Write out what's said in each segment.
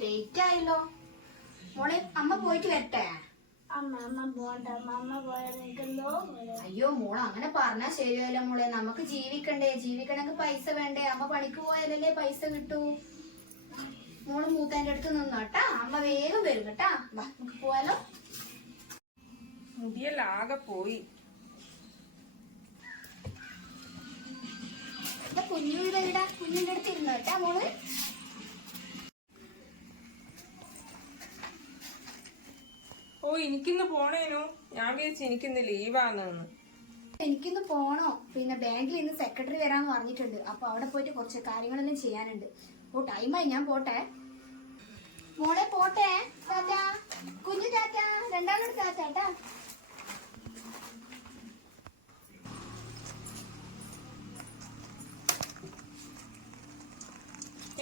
Late ആയല്ലോ മോളെ അമ്മ പോയിട്ട് വരട്ടെ? അമ്മ അമ്മ പോണ്ട അമ്മ അമ്മ പോയാൽ നിൽക്കുന്നോ അയ്യോ മോൾ അങ്ങനെ പറഞ്ഞാ ശരിയല്ല മോളെ. നമുക്ക് ജീവിക്കണ്ടേ? ജീവിക്കണമെങ്കിൽ പൈസ വേണ്ടേ? അമ്മ പണിക്ക് പോയാലല്ലേ പൈസ കിട്ടൂ? മോൾ മൂത്താന്റെ അടുത്ത് നിന്നോട്ടാ അമ്മ വേഗം വരും കേട്ടാ. നമുക്ക് പോവാലോ മുടിയല്ലാകെ പോയി. കുഞ്ഞു കുഞ്ഞിന്റെ അടുത്ത് ഇരുന്നു കേട്ടാ മോൾ? ഓ എനിക്കിന്ന് പോണേനു. ഞാൻ വിചാരിച്ചു എനിക്കിന്ന് ലീവാന്ന് എനിക്കിന്ന് പോണോ? പിന്നെ ബാങ്കിൽ ഇന്ന് സെക്രട്ടറി വരാന്ന് പറഞ്ഞിട്ടുണ്ട്. അപ്പൊ അവിടെ പോയിട്ട് കുറച്ച് കാര്യങ്ങളെല്ലാം ചെയ്യാനുണ്ട്. ഓ ടൈമായി ഞാൻ പോട്ടെ. മോളെ പോട്ടെ ടാറ്റ കുഞ്ഞു ടാറ്റ രണ്ടാമത് ടാറ്റ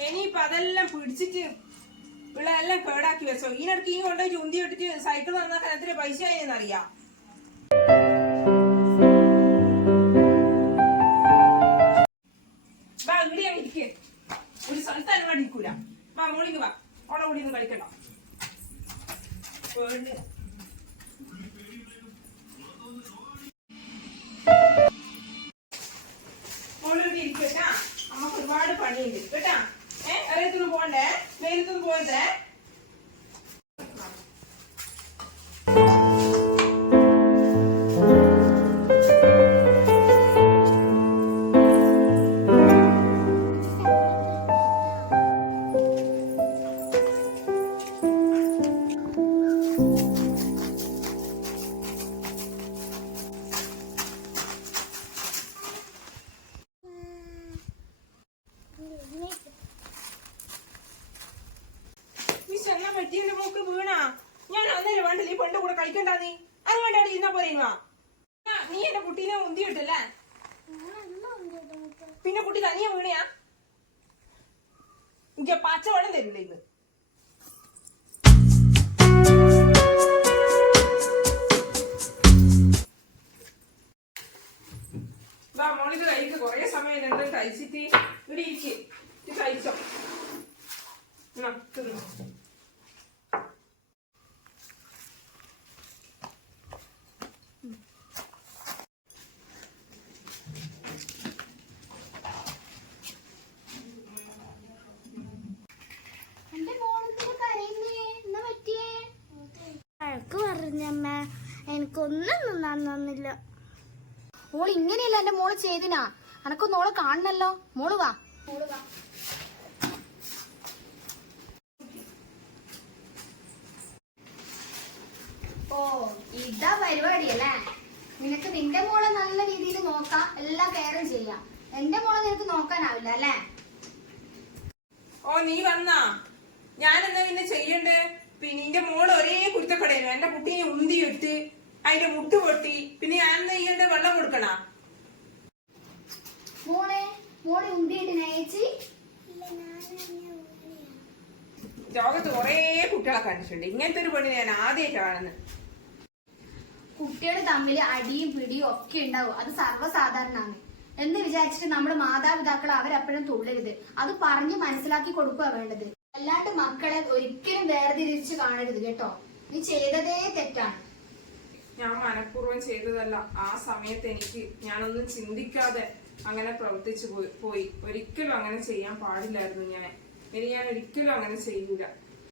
ഇനിയിപ്പൊ അതെല്ലാം പിടിച്ചിട്ട് പിള്ളേരെല്ലാം കേടാക്കി വെച്ചോ. ഈനിടയ്ക്ക് ഈ കൊണ്ടുപോയി ചുന്തി ഇട്ടിട്ട് സൈക്കിൾ നന്നാക്കാൻ എത്ര പൈസ ആയെന്നറിയാം. ഒരു സ്ഥലത്ത് അനുവാടി വാ മോളിക്ക് വാ. ഓടെ കൂടി ഒന്ന് 그림 좀 보여줘. എന്റെ മൂക്ക് വീണാ? ഞാൻ അന്നേരം വേണ്ടല്ലേ ഈ പെണ്ണ് കൂടെ കളിക്കണ്ട നീ? അത് വേണ്ടാടി ഇരുന്നാ പോരേനുവാ നീ എന്റെ കുട്ടീനെ ഉന്തി വിട്ടല്ലേ? പിന്നെ കുട്ടി തനിയെ വീണയാ? എനിക്ക് പച്ചവെള്ളം തരില്ല ഇന്ന്. മോളിത് കഴിക്ക് കൊറേ സമയം രണ്ടും കഴിച്ചിട്ട് ഇവിടെ ഇരിക്കും കഴിച്ചോ. തിന്നോ. പറഞ്ഞമ്മ എനിക്കൊന്നും നന്നില്ല മോൾ ഇങ്ങനെയല്ല എന്റെ മോൾ ചെയ്തിനാ? അനക്കൊന്ന് ഓളെ കാണണല്ലോ. മോൾ വാ. മോൾ വാ ഓ ഇതാ പരിപാടി അല്ലേ? നിനക്ക് നിന്റെ മോളെ നല്ല രീതിയിൽ നോക്കാം എല്ലാ കെയറും ചെയ്യാം. എന്റെ മോളെ നിനക്ക് നോക്കാനാവില്ല അല്ലേ? ഓ നീ വന്നാ. ഞാൻ എന്താ പിന്നെ ചെയ്യണ്ടേ? പിന്നെ എന്റെ മോൾ ഒരേ കുരുത്തക്കടയായിരുന്നു എന്റെ കുട്ടിയെ ഉന്തി ഇട്ട് അതിന്റെ മുട്ട് പൊട്ടി. പിന്നെ ഞാൻ ചെയ്യണ്ടേ വെള്ളം കൊടുക്കണ? മോളെ മോളെ ഉന്തിയിട്ട് നയിച്ച് ലോകത്ത് കൊറേ കുട്ടികളെ കണ്ടിട്ടുണ്ട്. ഇങ്ങനത്തെ ഒരു പെണ്ണിനെ ഞാൻ ആദ്യമായിട്ട് കാണുന്നത് കുട്ടികൾ തമ്മിൽ അടിയും പിടിയും ഒക്കെ ഉണ്ടാവും. അത് സർവസാധാരണമാണ്. എന്ന് വിചാരിച്ചിട്ട് നമ്മുടെ മാതാപിതാക്കൾ അവരപ്പോഴും തുള്ളരുത്. അത് പറഞ്ഞ് മനസ്സിലാക്കി കൊടുക്കുക വേണ്ടത്. അല്ലാണ്ട് മക്കളെ ഒരിക്കലും വേർതിരിച്ച് കാണരുത് കേട്ടോ. നീ ചെയ്തതേ തെറ്റാണ്. ഞാൻ മനഃപൂർവം ചെയ്തതല്ല. ആ സമയത്ത് എനിക്ക് ഞാനൊന്നും ചിന്തിക്കാതെ അങ്ങനെ പ്രവർത്തിച്ചു പോയി ഒരിക്കലും അങ്ങനെ ചെയ്യാൻ പാടില്ലായിരുന്നു ഞാൻ ഇനി ഞാൻ ഒരിക്കലും അങ്ങനെ ചെയ്യൂല.